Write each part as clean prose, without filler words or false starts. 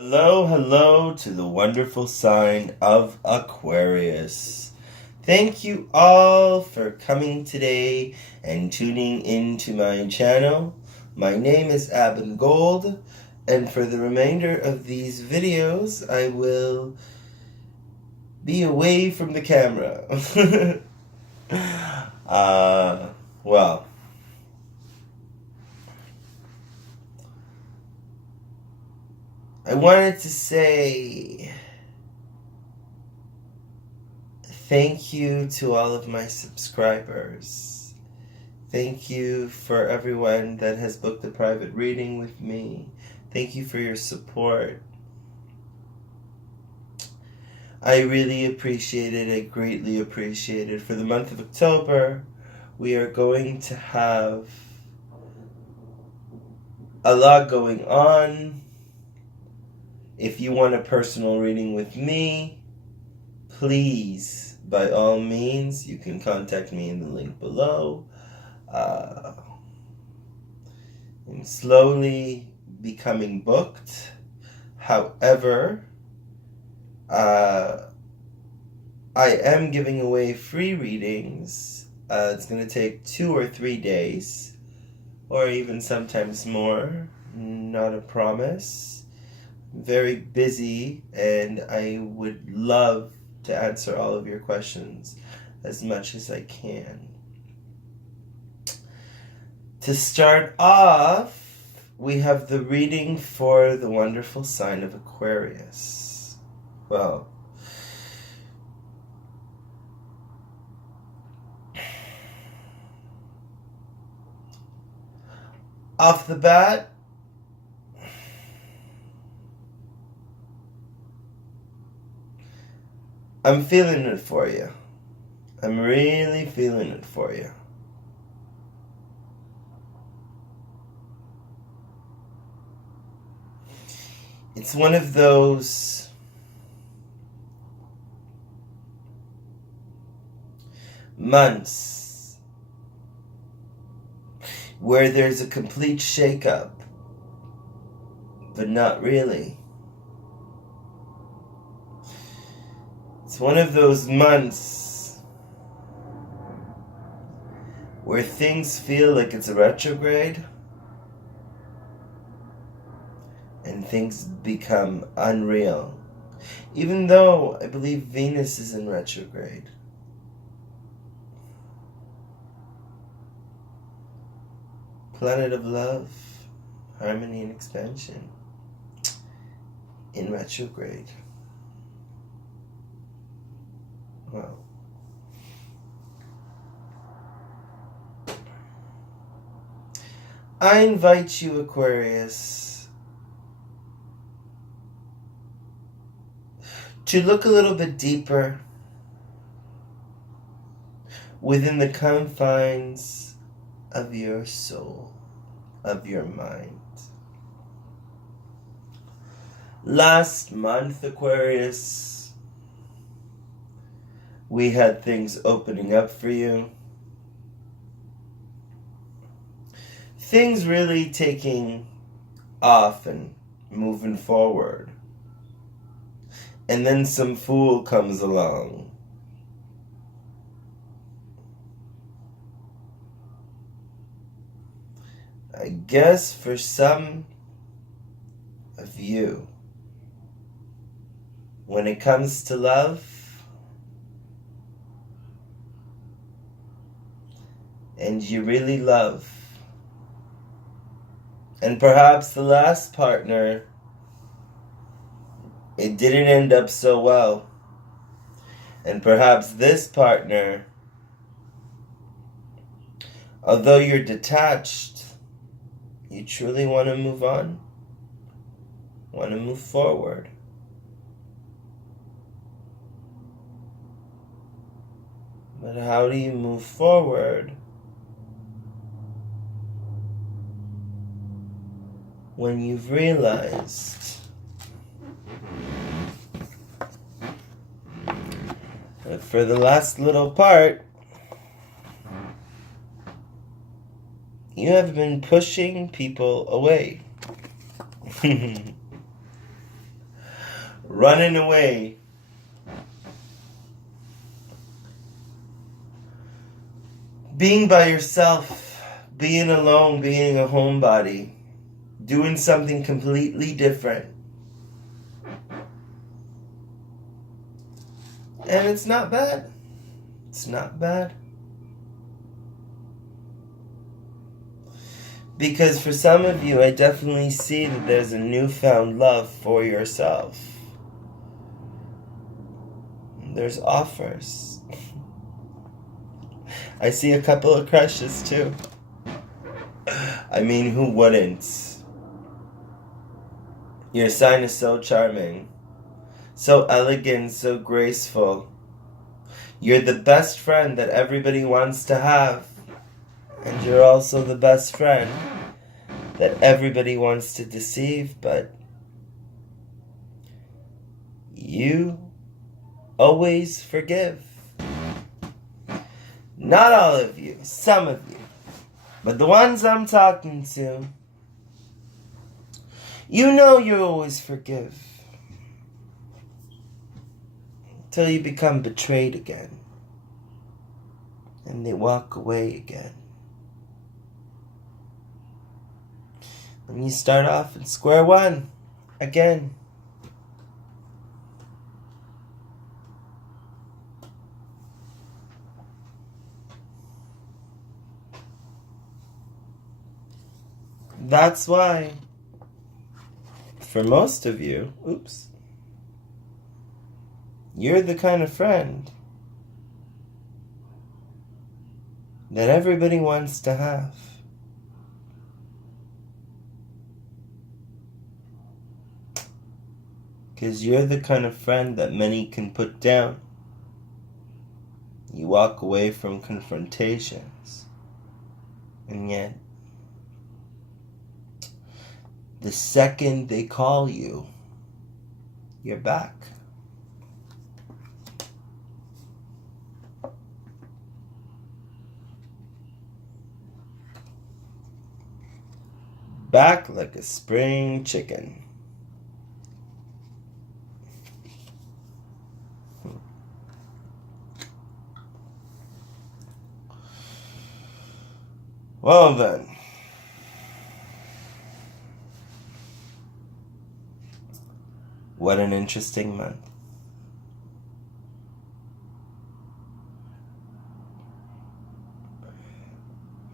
Hello, hello to the wonderful sign of Aquarius. Thank you all for coming today and tuning into my channel. My name is Abin Gold, and for the remainder of these videos, I will be away from the camera. Well, I wanted to say thank you to all of my subscribers. Thank you for everyone that has booked a private reading with me. Thank you for your support. I really appreciate it. I greatly appreciate it. For the month of October, we are going to have a lot going on. If you want a personal reading with me, please, by all means, you can contact me in the link below. I'm slowly becoming booked. However, I am giving away free readings. It's going to take 2 or 3 days, or even sometimes more. Not a promise. I'm very busy, and I would love to answer all of your questions as much as I can. To start off, we have the reading for the wonderful sign of Aquarius. Well, off the bat, I'm feeling it for you. I'm really feeling it for you. It's one of those months where there's a complete shakeup, but not really. It's one of those months where things feel like it's a retrograde and things become unreal. Even though I believe Venus is in retrograde. Planet of love, harmony and expansion in retrograde. Wow. I invite you, Aquarius, to look a little bit deeper within the confines of your soul, of your mind. Last month, Aquarius, we had things opening up for you. Things really taking off and moving forward. And then some fool comes along. I guess for some of you, when it comes to love, and you really love, and perhaps the last partner, it didn't end up so well, and perhaps this partner, although you're detached, you truly want to move on, want to move forward. But how do you move forward when you've realized that for the last little part, you have been pushing people away? running away. Being by yourself, being alone, being a homebody, doing something completely different. And it's not bad. It's not bad. Because for some of you, I definitely see that there's a newfound love for yourself. There's offers. I see a couple of crushes too. I mean, who wouldn't? Your sign is so charming, so elegant, so graceful. You're the best friend that everybody wants to have. And you're also the best friend that everybody wants to deceive, but you always forgive. Not all of you, some of you. But the ones I'm talking to, you know you always forgive. Until you become betrayed again. And they walk away again. And you start off at square one again. That's why, for most of you, you're the kind of friend that everybody wants to have. Because you're the kind of friend that many can put down. You walk away from confrontations. And yet, the second they call you, you're back. Back like a spring chicken. Well then, what an interesting month.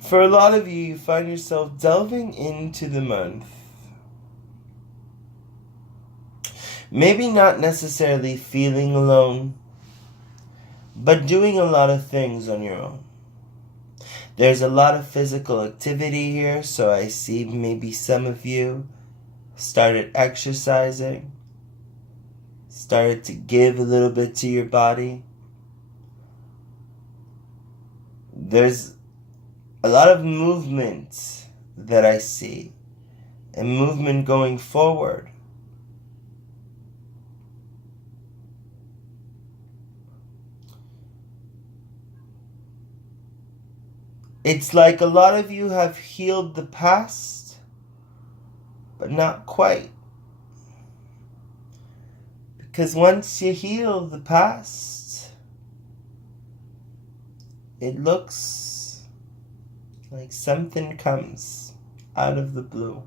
For a lot of you, you find yourself delving into the month. Maybe not necessarily feeling alone, but doing a lot of things on your own. There's a lot of physical activity here, so I see maybe some of you started exercising, started to give a little bit to your body. There's a lot of movement that I see, and movement going forward. It's like a lot of you have healed the past, but not quite. Because once you heal the past, it looks like something comes out of the blue.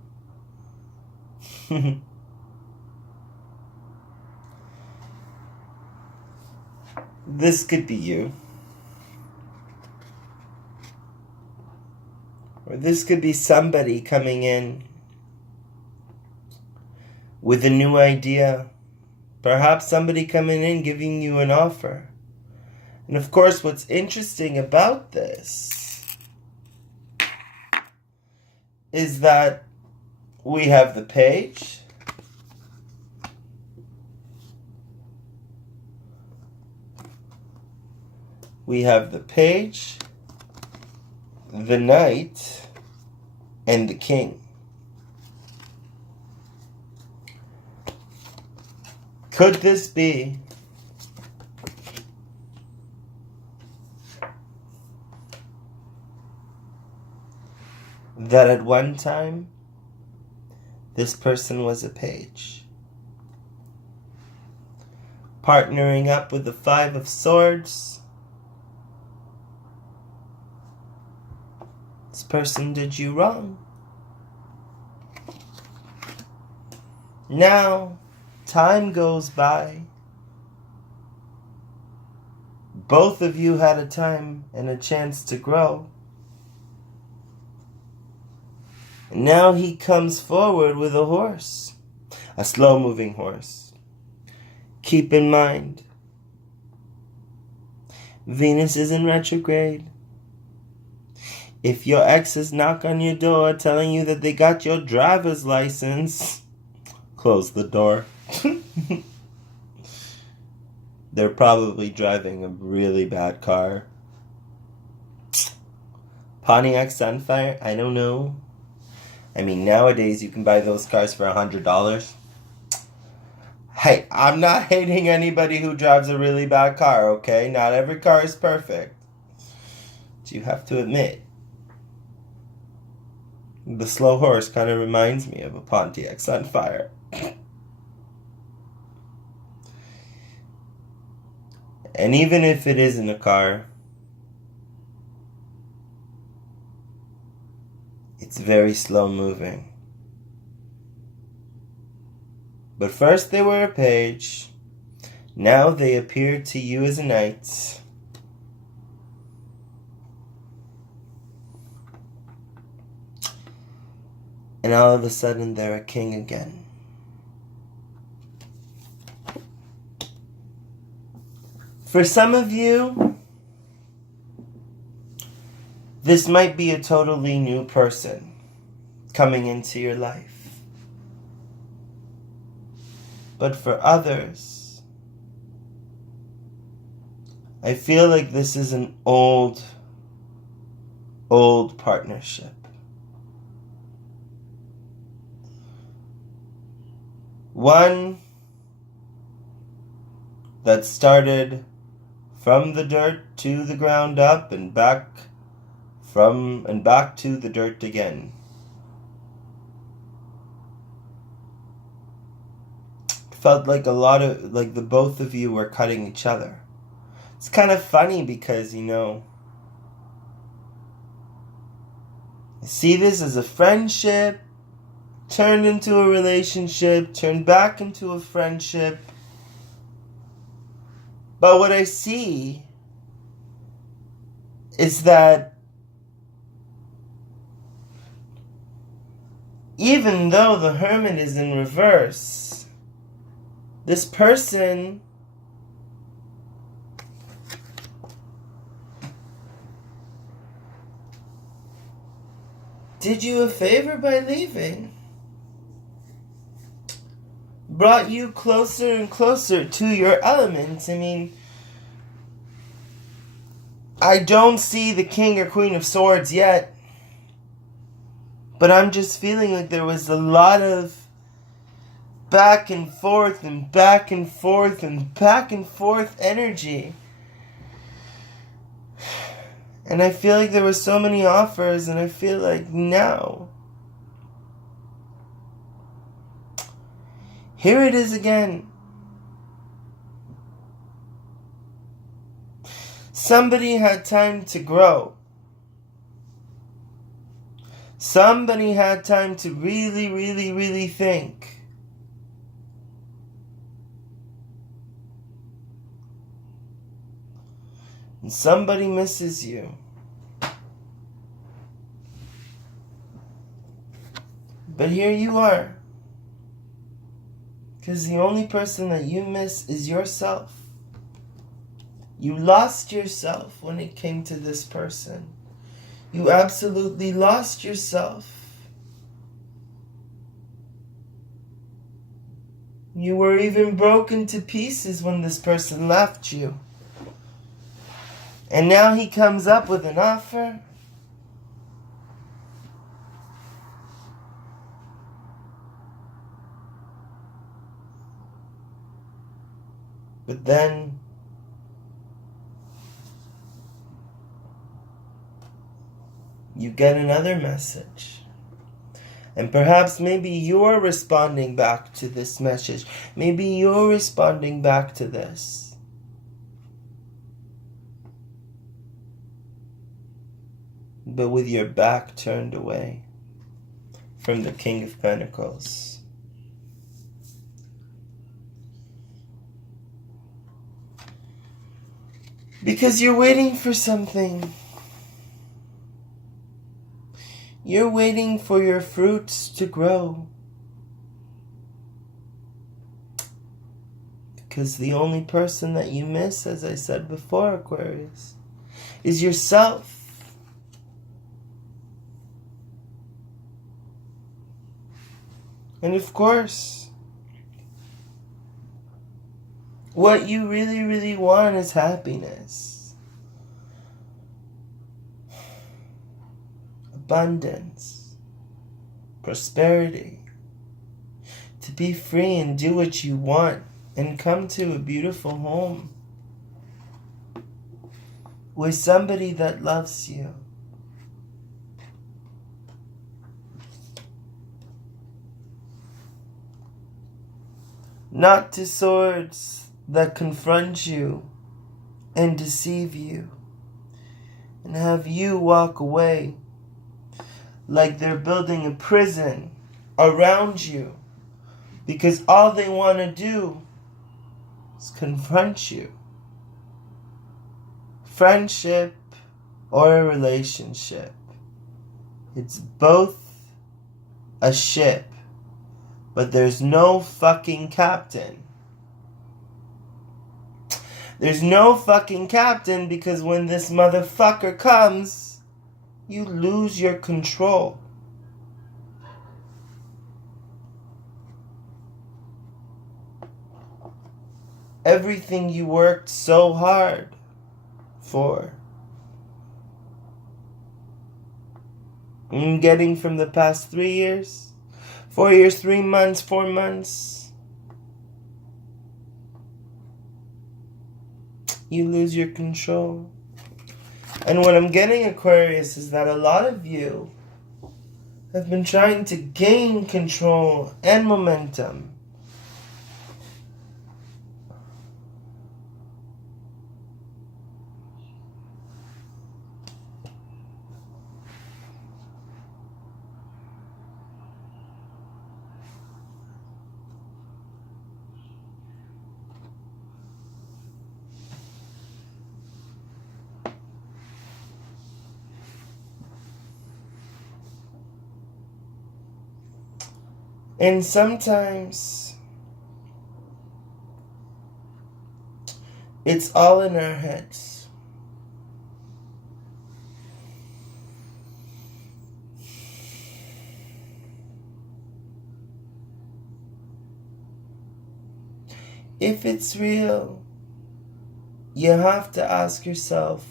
This could be you. Or this could be somebody coming in with a new idea. Perhaps somebody coming in giving you an offer. And of course, what's interesting about this is that we have the page. We have the page, the knight, and the king. Could this be that at one time this person was a page? partnering up with the Five of Swords. This person did you wrong. Now, time goes by. Both of you had a time and a chance to grow. And now he comes forward with a horse, a slow-moving horse. Keep in mind, Venus is in retrograde. If your exes knock on your door telling you that they got your driver's license, close the door. They're probably driving a really bad car. Pontiac Sunfire, I don't know. I mean, nowadays you can buy those cars for $100. Hey, I'm not hating anybody who drives a really bad car, okay? Not every car is perfect. But you have to admit, the slow horse kind of reminds me of a Pontiac Sunfire. And even if it isn't a car, it's very slow moving. But first they were a page. Now they appear to you as a knight. And all of a sudden they're a king again. For some of you, this might be a totally new person coming into your life. But for others, I feel like this is an old partnership. One that started from the dirt to the ground up and back to the dirt again. Felt like the both of you were cutting each other. It's kind of funny because, I see this as a friendship, turned into a relationship, turned back into a friendship. But what I see is that even though the Hermit is in reverse, this person did you a favor by leaving. Brought you closer and closer to your element. I mean, I don't see the King or Queen of Swords yet, but I'm just feeling like there was a lot of back and forth and back and forth and back and forth energy. And I feel like there were so many offers, and I feel like now, here it is again. Somebody had time to grow. Somebody had time to really, really, really think. And somebody misses you. But here you are. Because the only person that you miss is yourself. You lost yourself when it came to this person. You absolutely lost yourself. You were even broken to pieces when this person left you. And now he comes up with an offer. But then you get another message. And perhaps maybe you're responding back to this message. Maybe you're responding back to this. But with your back turned away from the King of Pentacles. Because you're waiting for something. You're waiting for your fruits to grow. Because the only person that you miss, as I said before, Aquarius, is yourself. And of course, what you really, really want is happiness. Abundance, prosperity, to be free and do what you want and come to a beautiful home with somebody that loves you. Not to swords that confront you and deceive you and have you walk away like they're building a prison around you because all they want to do is confront you. Friendship or a relationship, it's both a ship, but there's no fucking captain. There's no fucking captain because when this motherfucker comes, you lose your control. Everything you worked so hard for, and getting from the past 3 years, 4 years, 3 months, 4 months, you lose your control. And what I'm getting, Aquarius, is that a lot of you have been trying to gain control and momentum. And sometimes it's all in our heads. If it's real, you have to ask yourself,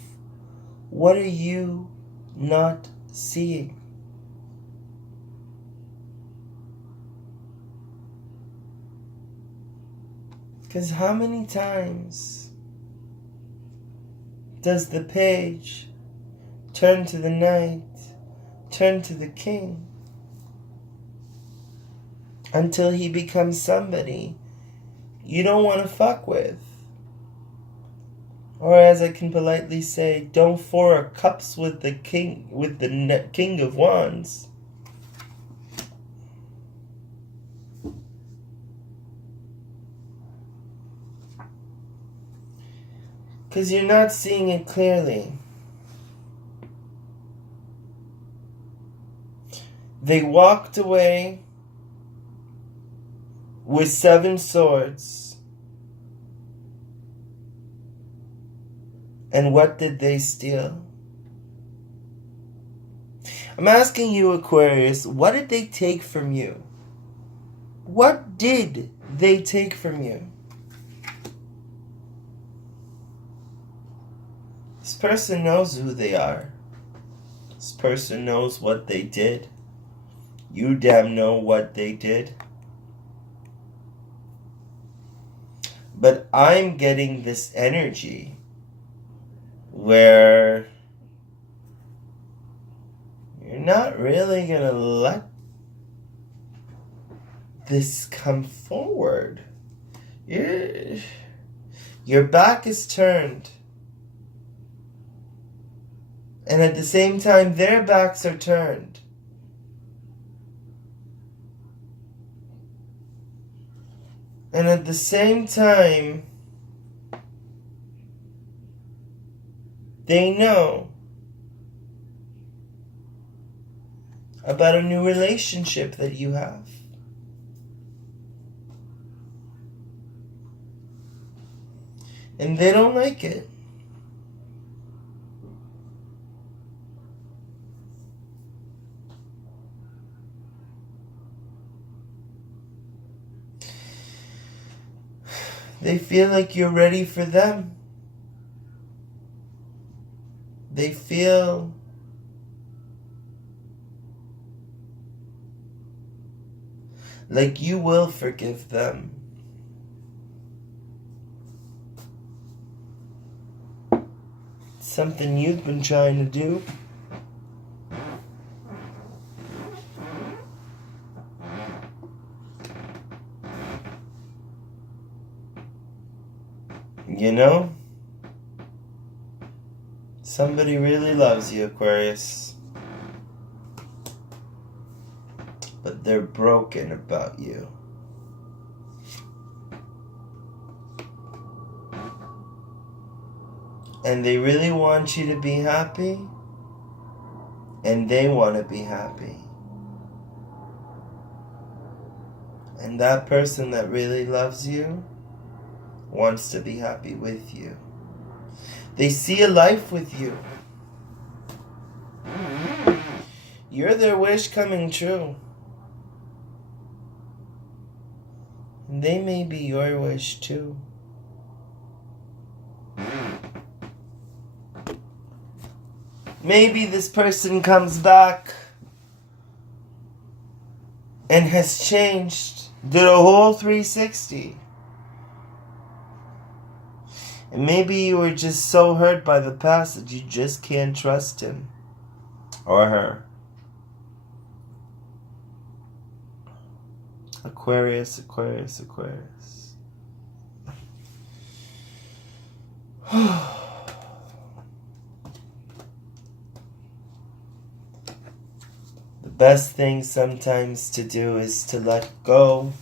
what are you not seeing? Because how many times does the page turn to the knight, turn to the king, until he becomes somebody you don't want to fuck with? Or as I can politely say, don't 4 of cups with the king, with the king of wands. Because you're not seeing it clearly. They walked away with 7 swords. And what did they steal? I'm asking you, Aquarius, what did they take from you? What did they take from you? This person knows who they are. This person knows what they did. You damn know what they did. But I'm getting this energy where you're not really gonna let this come forward. Your back is turned. And at the same time, their backs are turned. And at the same time, they know about a new relationship that you have. And they don't like it. They feel like you're ready for them. They feel like you will forgive them. Something you've been trying to do. You know, somebody really loves you, Aquarius. But they're broken about you. And they really want you to be happy. And they want to be happy. And that person that really loves you wants to be happy with you. They see a life with you. You're their wish coming true. And they may be your wish too. Maybe this person comes back and has changed, did a whole 360. And maybe you were just so hurt by the past that you just can't trust him or her. Aquarius, Aquarius, Aquarius. The best thing sometimes to do is to let go